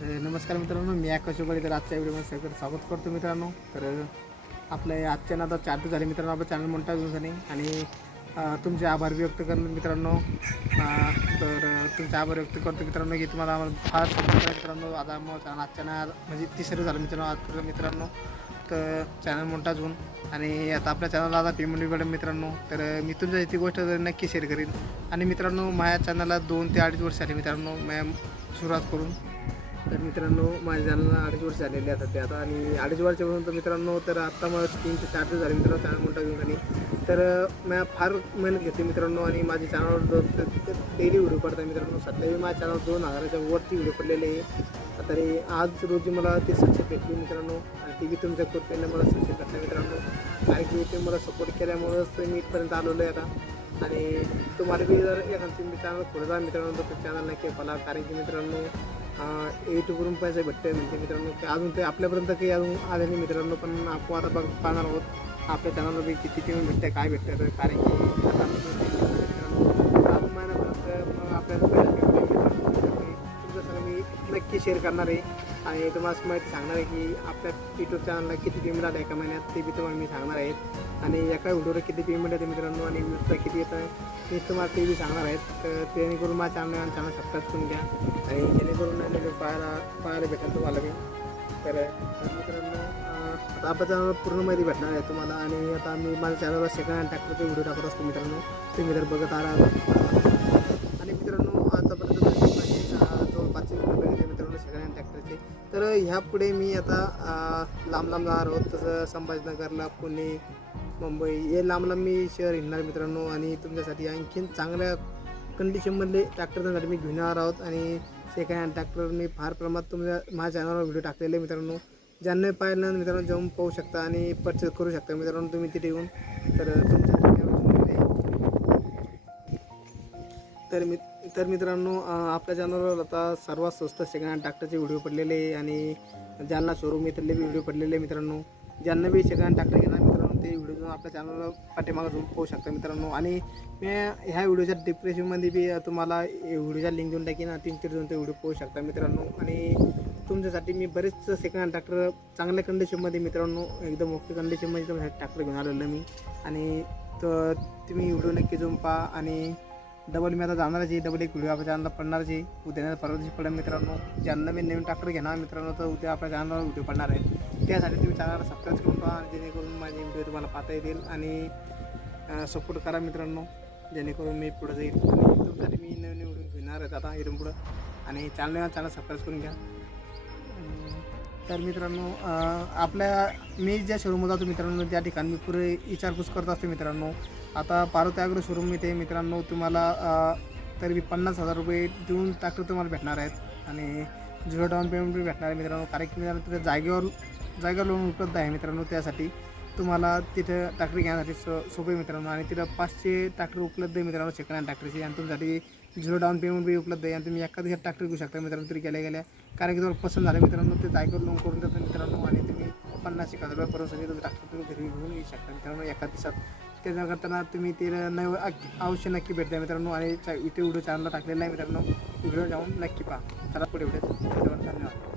तर नमस्कार मित्रांनो मी आकाश उबाडी. तर आजच्या व्हिडिओमध्ये सगळं स्वागत करतो मित्रांनो. तर आपल्या आजच्या आता चार दिवस झाले मित्रांनो आपलं चॅनल म्हणता दिवस आणि तुमचे आभार व्यक्त करणं मित्रांनो. तर तुमचे आभार व्यक्त करतो मित्रांनो की तुम्हाला आम्हाला फार सपोर्ट मित्रांनो. आता मग चॅनल आजच्या ना म्हणजे तिसरं झालं मित्रांनो आज मित्रांनो. तर चॅनल म्हणता होऊन आणि आता आपल्या चॅनलला आता पेमेंट मिळेल मित्रांनो. तर मी तुमच्या ती गोष्ट नक्की शेअर करीन. आणि मित्रांनो माझ्या चॅनलला दोन ते अडीच वर्ष झाले मित्रांनो मॅम सुरुवात करून. तर मित्रांनो माझ्या चॅनलला अडीच वर्ष झालेले आता ते आता आणि अडीच वर्षापासून तर मित्रांनो तर आत्ता मला तीनशे चार दिवस झाले मित्रांनो चॅनल मोठा घेऊन आणि तर मी फार मेहनत घेते मित्रांनो आणि माझे चॅनलवर डेली व्हिडिओ पडतात मित्रांनो सध्या मी माझ्या चॅनलवर दोन हजाराच्या वरती व्हिडिओ पडलेले आहे. तरी आज रोजी मला ते सक्सेस भेटली मित्रांनो आणि ती बी तुमच्या कृपेने मला सक्सेस भेटला मित्रांनो कारण की ते मला सपोर्ट केल्यामुळंच मी इथपर्यंत आलेलो आहे आता. आणि तुम्हाला बी जर एखादं तुम्ही चॅनल खोलता मित्रांनो तर ते चॅनल नक्की खोला कारण की मित्रांनो यूट्यूबवरून पैसे भेटते म्हणते मित्रांनो. अजून ते आपल्यापर्यंत काही अजून आले नाही मित्रांनो पण आपण आता बघ पाहणार आहोत. आपल्या चॅनलला बी किती किती भेटते काय भेटतं तर कारण की आता आम्ही मित्रांनो अजून महिन्यापर्यंत मग आपल्याला तुमचं सगळं मी नक्की शेअर करणार आहे. आणि तुम्हाला माहिती सांगणार आहे की आपल्या यूट्यूब चॅनलला किती पेमेंट आलं एका महिन्यात ते बी तुम्हाला मी सांगणार आहेत आणि एका व्हिडिओला किती पेमेंट येते मित्रांनो आणि व्ह्यूजला किती येतं ते तुम्हाला ते बी सांगणार आहेत. तर जेणेकरून माझ्या चॅनल चॅनल सबस्क्राईब करून घ्या. आणि जेणेकरून पाहायला पाहायला भेटेल तुम्हाला मी तर मित्रांनो आता आपल्या चॅनलवर पूर्ण माहिती भेटणार आहे तुम्हाला. आणि आता मी माझ्या चॅनलवर सेकंड हँड ट्रॅक्टरचे व्हिडिओ टाकत असतो मित्रांनो. तुम्ही जर बघत आला आणि मित्रांनो आतापर्यंत मित्रांनो ट्रॅक्टरचे तर ह्यापुढे मी आता लांब लांब जाणार आहोत. तसं संभाजीनगरला पुणे मुंबई हे लांब लांब मी शहर हिंडणार मित्रांनो. आणि तुमच्यासाठी आणखीन चांगल्या कंडिशनमधले ट्रॅक्टरसाठी मी घेऊन येणार आहोत. आणि सेकंड हँड ट्रॅक्टर मी फार प्रमाणात तुमच्या माझ्या चॅनलवर व्हिडिओ टाकलेले आहे मित्रांनो. ज्यांना पाहिलं मित्रांनो जाऊन पाहू शकता आणि परचेस करू शकता मित्रांनो तुम्ही तिथे येऊन. तर तुमच्यासाठी तर मी तर मित्रांनो आपल्या चॅनलवर आता सर्वात स्वस्त सेकंड हँड ट्रॅक्टरचे व्हिडिओ पडलेले आणि ज्यांना शोरूम इथले बी व्हिडिओ पडलेले आहे मित्रांनो. ज्यांना बी सेकंड हँड ट्रॅक्टर घेणार मित्रांनो ते व्हिडिओ घेऊन आपल्या चॅनलला पाठीमागं जाऊन पाहू शकता मित्रांनो. आणि मी ह्या व्हिडिओच्या डिप्रेशनमध्ये बी तुम्हाला व्हिडिओच्या लिंक देऊन टाकीन तीन चार जाऊन ते व्हिडिओ पाहू शकता मित्रांनो. आणि तुमच्यासाठी मी बरेच सेकंड हँड ट्रॅक्टर चांगल्या कंडिशनमध्ये मित्रांनो एकदम ओके कंडिशनमध्ये तुमच्यासाठी ट्रॅक्टर घेऊन आलेलो मी. आणि तर तुम्ही व्हिडिओ नक्की जाऊन पहा आणि डबल मी आता जाणारच आहे. डबल एक व्हिडिओ आपल्या चॅनलला पडणारच आहे. उद्या नाही परवा दिवशी पडेल मित्रांनो. ज्यांना मी नवीन ट्रॅक्टर घेणार मित्रांनो तर उद्या आपल्या चॅनलवर व्हिडिओ पडणार आहे. त्यासाठी तुम्ही चॅनलला सबस्क्राईब करून पहा जेणेकरून माझे व्हिडिओ तुम्हाला पाहता येतील आणि सपोर्ट करा मित्रांनो जेणेकरून मी पुढे जाईल. आणि तुमच्यासाठी मी नवीन व्हिडिओ घेणार आहेत आता इथून पुढं. आणि चॅनल चॅनल सबस्क्राईब करून घ्या. तर मित्रांनो आपल्या मी ज्या शोरूममध्ये जातो मित्रांनो त्या ठिकाणी मी पुरे विचारपूस करत असतो मित्रांनो. आता पार्वती शोरूम इथे मित्रांनो तुम्हाला तरी मी पन्नास हजार रुपये देऊन ट्रॅक्टर तुम्हाला भेटणार आहेत. आणि झिरो डाऊन पेमेंट भेटणार आहे मित्रांनो कारण की मित्रांनो तिथे जागेवर जागेवर लोन उपलब्ध आहे मित्रांनो त्यासाठी. तुम्हाला तिथं टाकरी घेण्यासाठी सो सोपे मित्रांनो. आणि तिथं पाचशे ट्रॅक्टर उपलब्ध आहे मित्रांनो सेकंड हँड टाकरीची आणि तुमच्यासाठी झिरो डाऊन पेमेंट बी उपलब्ध आहे. आणि तुम्ही एका दिवसात टाकरी घेऊ शकता मित्रांनो तरी गेल्या गेल्या. कारण की तुम्हाला पसंत झालं मित्रांनो ते जायकर लोन करून देतो मित्रांनो. आणि तुम्ही पन्नास एक हजार रुपयापर्यंत तुम्ही ट्रॅक्टर तुम्ही घरी घेऊन येऊ शकता मित्रांनो एका दिवसात. त्याच्या करताना तुम्ही ते न अवश्य नक्की भेट द्या मित्रांनो. आणि चा- इथे व्हिडिओ चॅनलला टाकलेला आहे मित्रांनो. व्हिडिओ जाऊन नक्की पहा. चला पुढे व्हिडिओ धन्यवाद.